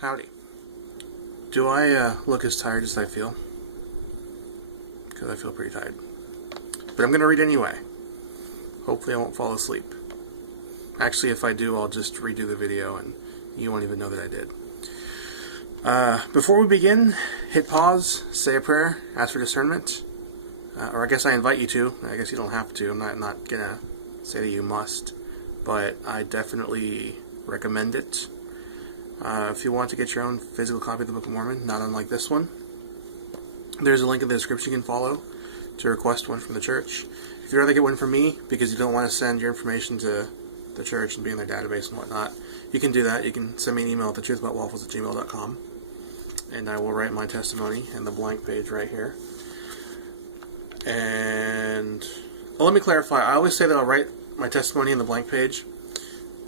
Howdy. Do I look as tired as I feel? Because I feel pretty tired. But I'm going to read anyway. Hopefully I won't fall asleep. Actually, if I do, I'll just redo the video and you won't even know that I did. Before we begin, hit pause, say a prayer, ask for discernment. Or I guess I invite you to. I guess you don't have to. I'm not going to say that you must. But I definitely recommend it. If you want to get your own physical copy of the Book of Mormon, not unlike this one, there's a link in the description you can follow to request one from the church. If you'd rather get one from me because you don't want to send your information to the church and be in their database and whatnot, you can do that. You can send me an email at thetruthaboutwaffles@gmail.com and I will write my testimony in the blank page right here. And let me clarify. I always say that I'll write my testimony in the blank page.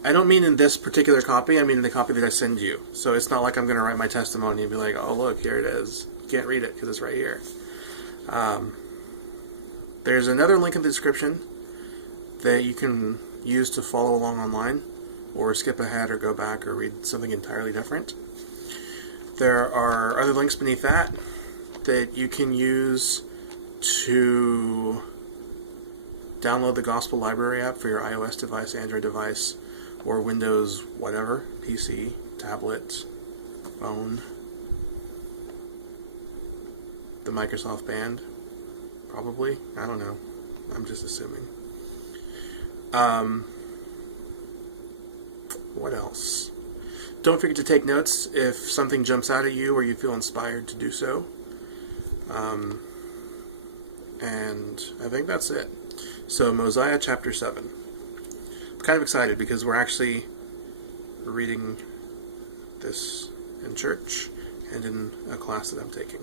I don't mean in this particular copy, I mean in the copy that I send you. So it's not like I'm going to write my testimony and be like, oh look, here it is. You can't read it because it's right here. There's another link in the description that you can use to follow along online, or skip ahead or go back or read something entirely different. There are other links beneath that you can use to download the Gospel Library app for your iOS device, Android device, or Windows whatever, PC, tablet, phone, the Microsoft Band, probably, I don't know, I'm just assuming. What else? Don't forget to take notes if something jumps out at you or you feel inspired to do so. And I think that's it. So, Mosiah chapter 7. I'm kind of excited because we're actually reading this in church and in a class that I'm taking.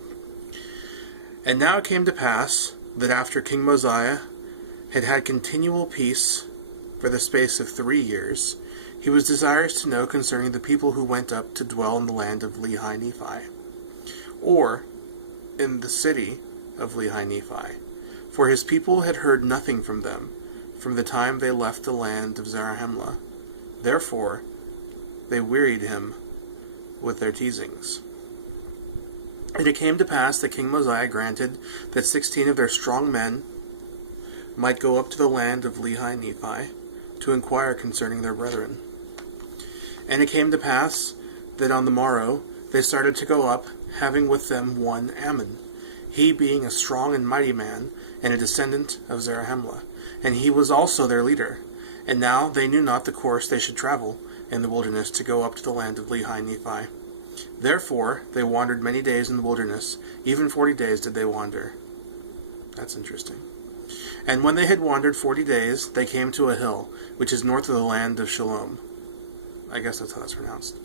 And now it came to pass that after King Mosiah had had continual peace for the space of 3 years, he was desirous to know concerning the people who went up to dwell in the land of Lehi-Nephi, or in the city of Lehi-Nephi. For his people had heard nothing from them, from the time they left the land of Zarahemla. Therefore, they wearied him with their teasings. And it came to pass that King Mosiah granted that 16 of their strong men might go up to the land of Lehi-Nephi to inquire concerning their brethren. And it came to pass that on the morrow they started to go up, having with them one Ammon, he being a strong and mighty man, and a descendant of Zarahemla, and he was also their leader. And now they knew not the course they should travel in the wilderness to go up to the land of Lehi-Nephi. Therefore they wandered many days in the wilderness, even 40 days did they wander. That's interesting. And when they had wandered 40 days, they came to a hill, which is north of the land of Shalom. I guess that's how that's pronounced.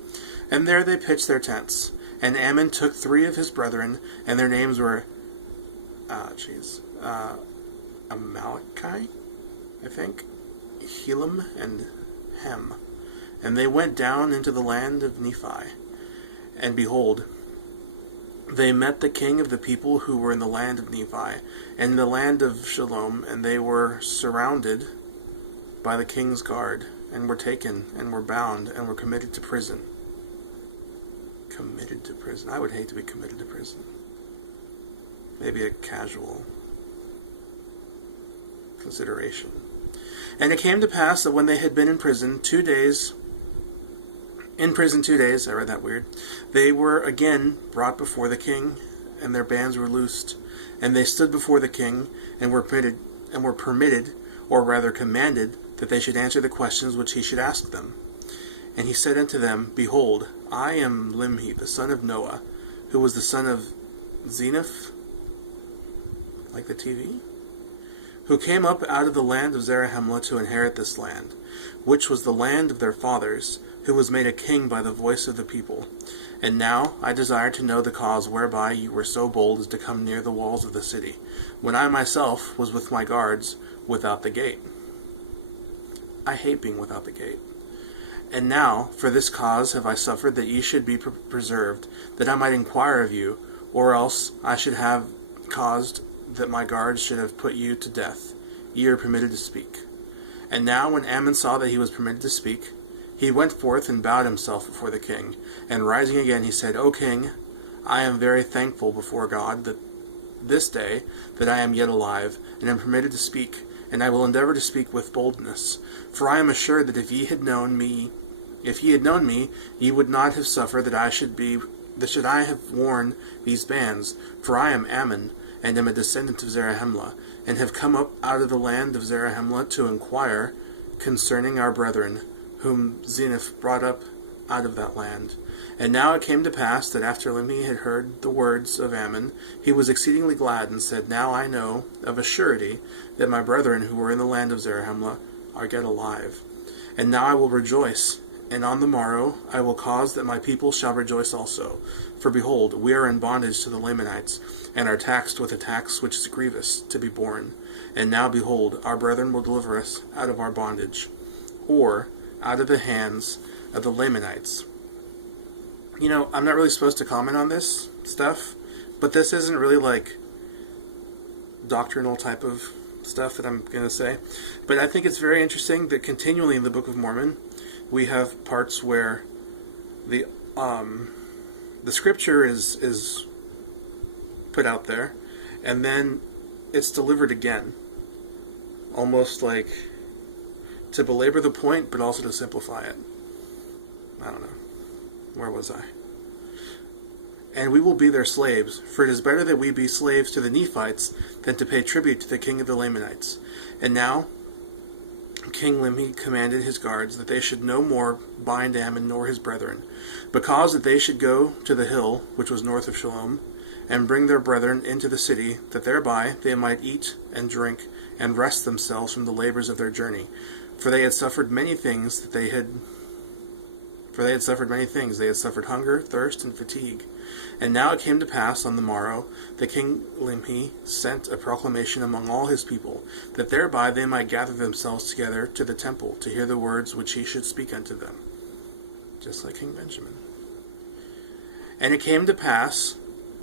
And there they pitched their tents. And Ammon took 3 of his brethren, and their names were, Amalekite, I think, Helam and Hem. And they went down into the land of Nephi. And behold, they met the king of the people who were in the land of Nephi, and in the land of Shalom, and they were surrounded by the king's guard, and were taken, and were bound, and were committed to prison. Committed to prison. I would hate to be committed to prison. Maybe a casual consideration. And it came to pass that when they had been in prison 2 days, I read that weird, they were again brought before the king, and their bands were loosed, and they stood before the king, and were permitted, or rather commanded, that they should answer the questions which he should ask them. And he said unto them, Behold, I am Limhi, the son of Noah, who was the son of Zeneph, like the TV, who came up out of the land of Zarahemla to inherit this land, which was the land of their fathers, who was made a king by the voice of the people. And now I desire to know the cause whereby you were so bold as to come near the walls of the city, when I myself was with my guards without the gate. I hate being without the gate. And now, for this cause have I suffered that ye should be preserved, that I might inquire of you, or else I should have caused that my guards should have put you to death. Ye are permitted to speak. And now when Ammon saw that he was permitted to speak, he went forth and bowed himself before the king. And rising again, he said, O king, I am very thankful before God that this day that I am yet alive, and am permitted to speak, and I will endeavor to speak with boldness. For I am assured that if ye had known me, ye would not have suffered that I should I have worn these bands. For I am Ammon, and am a descendant of Zarahemla, and have come up out of the land of Zarahemla to inquire concerning our brethren, whom Zeniff brought up out of that land. And now it came to pass that after Limhi had heard the words of Ammon, he was exceedingly glad, and said, Now I know of a surety that my brethren who were in the land of Zarahemla are yet alive. And now I will rejoice, and on the morrow I will cause that my people shall rejoice also. For behold, we are in bondage to the Lamanites, and are taxed with a tax which is grievous to be borne. And now behold, our brethren will deliver us out of our bondage, or out of the hands of the Lamanites. You know, I'm not really supposed to comment on this stuff, but this isn't really like doctrinal type of stuff that I'm going to say. But I think it's very interesting that continually in the Book of Mormon, we have parts where the scripture is put out there, and then it's delivered again, almost like to belabor the point, but also to simplify it. I don't know. Where was I? And we will be their slaves, for it is better that we be slaves to the Nephites than to pay tribute to the king of the Lamanites. And now King Limhi commanded his guards that they should no more bind Ammon nor his brethren, but caused that they should go to the hill which was north of Shalom, and bring their brethren into the city, that thereby they might eat and drink, and rest themselves from the labors of their journey. For they had suffered many things. They had suffered hunger, thirst, and fatigue. And now it came to pass on the morrow that King Limhi sent a proclamation among all his people, that thereby they might gather themselves together to the temple to hear the words which he should speak unto them. Just like King Benjamin. And it came to pass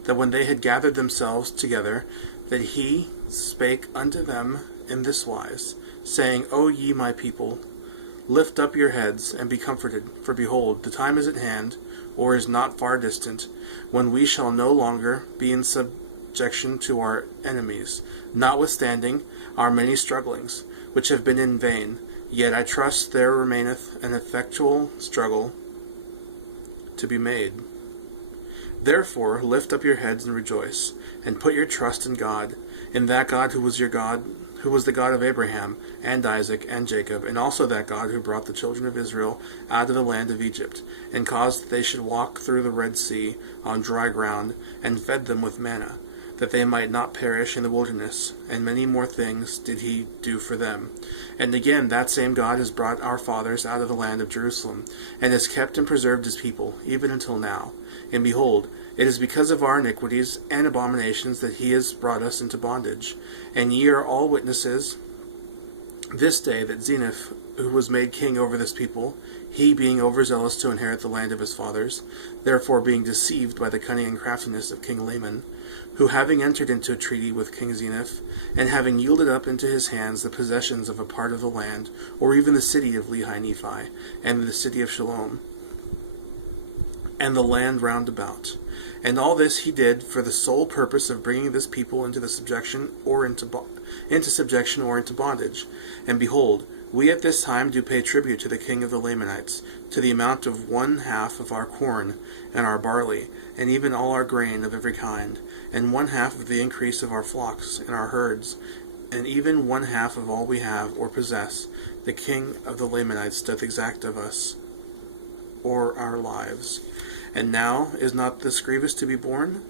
that when they had gathered themselves together, that he spake unto them in this wise, saying, O ye my people, lift up your heads, and be comforted, for behold, the time is at hand, or is not far distant, when we shall no longer be in subjection to our enemies, notwithstanding our many strugglings, which have been in vain. Yet I trust there remaineth an effectual struggle to be made. Therefore lift up your heads and rejoice, and put your trust in God, in that God who was your God, who was the God of Abraham, and Isaac, and Jacob, and also that God who brought the children of Israel out of the land of Egypt, and caused that they should walk through the Red Sea on dry ground, and fed them with manna, that they might not perish in the wilderness, and many more things did he do for them. And again, that same God has brought our fathers out of the land of Jerusalem, and has kept and preserved his people, even until now. And behold, it is because of our iniquities and abominations that he has brought us into bondage. And ye are all witnesses this day that Zeniff, who was made king over this people, he being overzealous to inherit the land of his fathers, therefore being deceived by the cunning and craftiness of King Laman, who having entered into a treaty with King Zeniff, and having yielded up into his hands the possessions of a part of the land, or even the city of Lehi-Nephi, and the city of Shalom, and the land round about. And all this he did for the sole purpose of bringing this people into subjection or into bondage. And behold, we at this time do pay tribute to the king of the Lamanites, to the amount of 1/2 of our corn and our barley, and even all our grain of every kind, and 1/2 of the increase of our flocks and our herds, and even 1/2 of all we have or possess. The king of the Lamanites doth exact of us, or our lives. And now is not this grievous to be borne?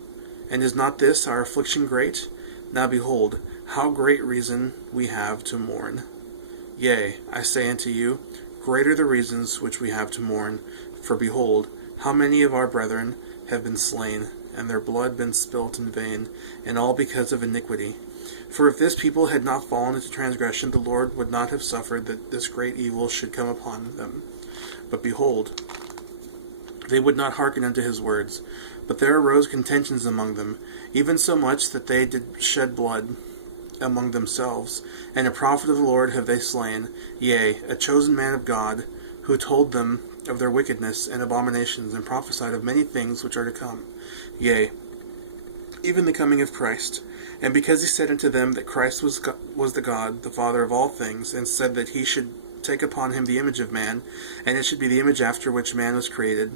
And is not this our affliction great? Now behold, how great reason we have to mourn. Yea, I say unto you, greater the reasons which we have to mourn. For behold, how many of our brethren have been slain, and their blood been spilt in vain, and all because of iniquity. For if this people had not fallen into transgression, the Lord would not have suffered that this great evil should come upon them. But behold, they would not hearken unto his words. But there arose contentions among them, even so much that they did shed blood among themselves. And a prophet of the Lord have they slain, yea, a chosen man of God, who told them of their wickedness and abominations, and prophesied of many things which are to come, yea, even the coming of Christ. And because he said unto them that Christ was the God, the Father of all things, and said that he should take upon him the image of man, and it should be the image after which man was created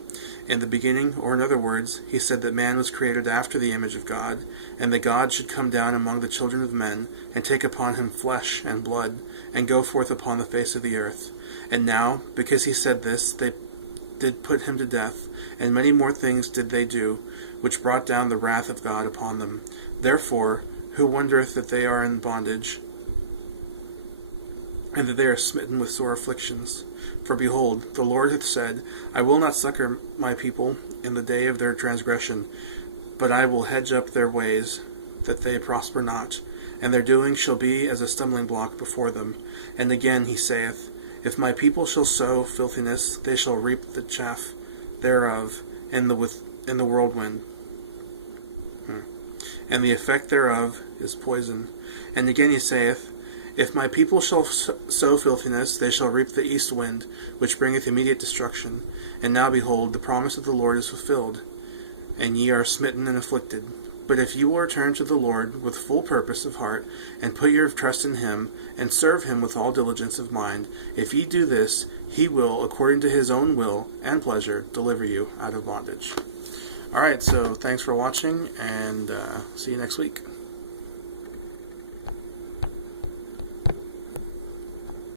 in the beginning, or in other words, he said that man was created after the image of God, and that God should come down among the children of men, and take upon him flesh and blood, and go forth upon the face of the earth. And now, because he said this, they did put him to death, and many more things did they do, which brought down the wrath of God upon them. Therefore, who wondereth that they are in bondage, and that they are smitten with sore afflictions? For behold, the Lord hath said, I will not succor my people in the day of their transgression, but I will hedge up their ways, that they prosper not, and their doing shall be as a stumbling block before them. And again he saith, If my people shall sow filthiness, they shall reap the chaff thereof in the whirlwind. And the effect thereof is poison. And again he saith, If my people shall sow filthiness, they shall reap the east wind, which bringeth immediate destruction. And now behold, the promise of the Lord is fulfilled, and ye are smitten and afflicted. But if you will return to the Lord with full purpose of heart, and put your trust in him, and serve him with all diligence of mind, if ye do this, he will, according to his own will and pleasure, deliver you out of bondage. Alright, so thanks for watching, and see you next week.